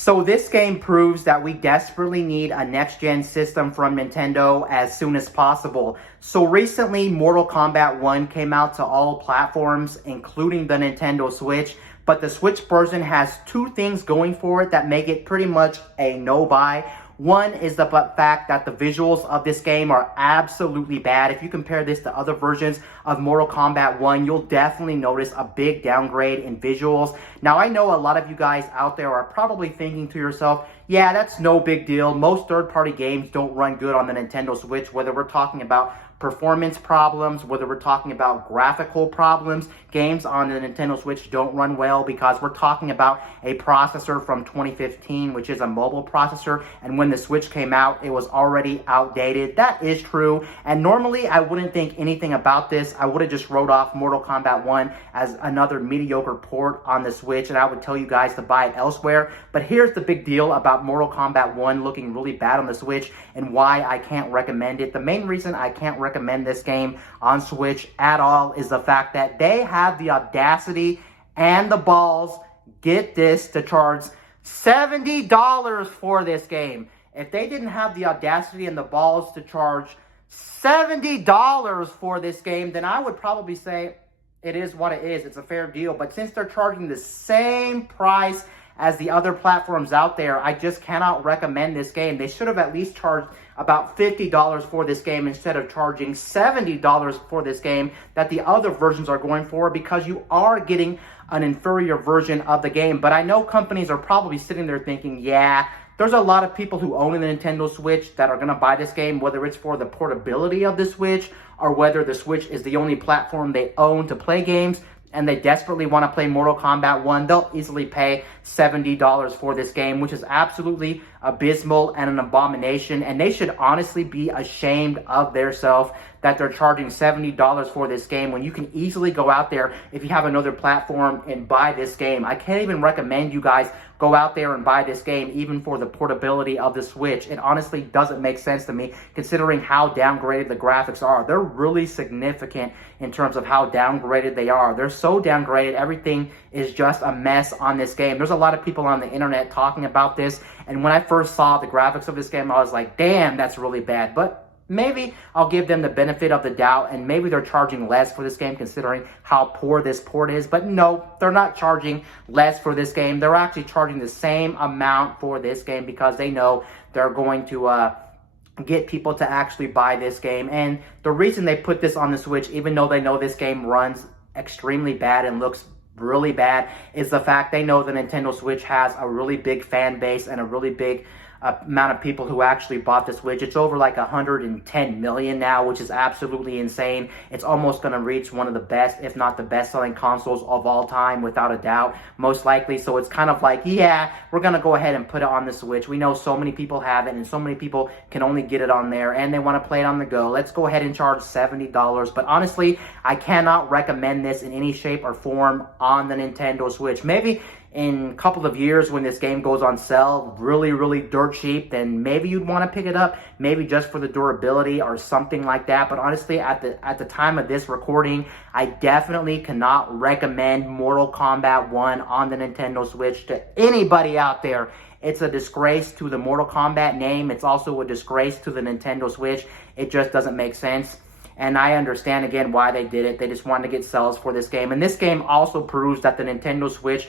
So this game proves that we desperately need a next-gen system from Nintendo as soon as possible. So recently, Mortal Kombat 1 came out to all platforms, including the Nintendo Switch. But the Switch version has two things going for it that make it pretty much a no-buy. One is the fact that the visuals of this game are absolutely bad. If you compare this to other versions of Mortal Kombat 1, you'll definitely notice a big downgrade in visuals. Now, I know a lot of you guys out there are probably thinking to yourself, yeah, that's no big deal. Most third-party games don't run good on the Nintendo Switch, whether we're talking about performance problems, whether we're talking about graphical problems. Games on the Nintendo Switch don't run well because we're talking about a processor from 2015, which is a mobile processor, and when the Switch came out, it was already outdated. That is true, and normally I wouldn't think anything about this. I would have just wrote off Mortal Kombat 1 as another mediocre port on the Switch, and I would tell you guys to buy it elsewhere. But here's the big deal about Mortal Kombat 1 looking really bad on the Switch and why I can't recommend it. The main reason I can't recommend this game on Switch at all is the fact that they have the audacity and the balls, get this, to charge $70 for this game. If they didn't have the audacity and the balls to charge $70 for this game, then I would probably say it is what it is. It's a fair deal. But since they're charging the same price as the other platforms out there, I just cannot recommend this game. They should have at least charged about $50 for this game instead of charging $70 for this game that the other versions are going for, because you are getting an inferior version of the game. But I know companies are probably sitting there thinking, yeah, there's a lot of people who own the Nintendo Switch that are going to buy this game, whether it's for the portability of the Switch or whether the Switch is the only platform they own to play games, and they desperately want to play Mortal Kombat 1, they'll easily pay $70 for this game, which is absolutely abysmal and an abomination. And they should honestly be ashamed of theirselves that they're charging $70 for this game when you can easily go out there, if you have another platform, and buy this game. I can't even recommend you guys go out there and buy this game, even for the portability of the Switch. It honestly doesn't make sense to me, considering how downgraded the graphics are. They're really significant in terms of how downgraded they are. They're so downgraded, everything is just a mess on this game. There's a lot of people on the internet talking about this, and when I first saw the graphics of this game, I was like, damn, that's really bad. But maybe I'll give them the benefit of the doubt, and maybe they're charging less for this game considering how poor this port is. But no, they're not charging less for this game. They're actually charging the same amount for this game because they know they're going to get people to actually buy this game. And the reason they put this on the Switch, even though they know this game runs extremely bad and looks really bad, is the fact they know the Nintendo Switch has a really big fan base and a really big amount of people who actually bought the Switch. It's over like 110 million now, which is absolutely insane. It's almost going to reach one of the best, if not the best-selling consoles of all time, without a doubt, most likely. So it's kind of like, yeah, we're going to go ahead and put it on the Switch. We know so many people have it, and so many people can only get it on there, and they want to play it on the go. Let's go ahead and charge $70. But honestly, I cannot recommend this in any shape or form on the Nintendo Switch. Maybe in a couple of years when this game goes on sale really, really dirt cheap, then maybe you'd want to pick it up, maybe just for the durability or something like that. But honestly, at the time of this recording, I definitely cannot recommend Mortal Kombat 1 on the Nintendo Switch to anybody out there. It's a disgrace to the Mortal Kombat name. It's also a disgrace to the Nintendo Switch. It just doesn't make sense. And I understand, again, why they did it. They just wanted to get sales for this game. And this game also proves that the Nintendo Switch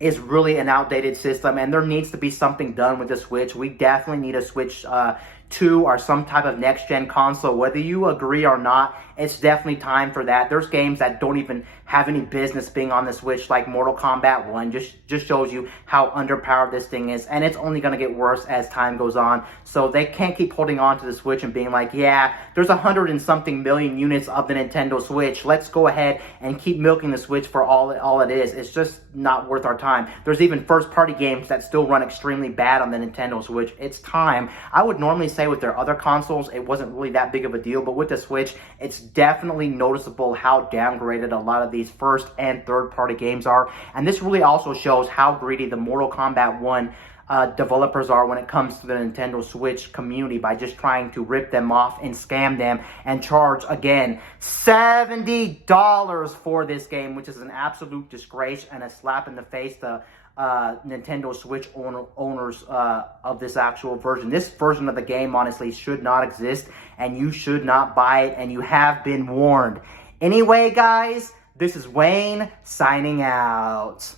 is really an outdated system, and there needs to be something done with the Switch. We definitely need a Switch 2 or some type of next-gen console. Whether you agree or not, it's definitely time for that. There's games that don't even have any business being on the Switch, like Mortal Kombat 1. Just shows you how underpowered this thing is, and it's only going to get worse as time goes on. So they can't keep holding on to the Switch and being like, yeah, there's 100 and something million units of the Nintendo Switch. Let's go ahead and keep milking the Switch for all it is. It's just not worth our time. There's even first-party games that still run extremely bad on the Nintendo Switch. It's time. I would normally say with their other consoles, it wasn't really that big of a deal, but with the Switch, it's definitely noticeable how downgraded a lot of these first and third-party games are. And this really also shows how greedy the Mortal Kombat 1 developers are when it comes to the Nintendo Switch community, by just trying to rip them off and scam them and charge, again, $70 for this game, which is an absolute disgrace and a slap in the face to Nintendo Switch owners of this actual version. This version of the game, honestly, should not exist, and you should not buy it, and you have been warned. Anyway, guys, this is Wayne signing out.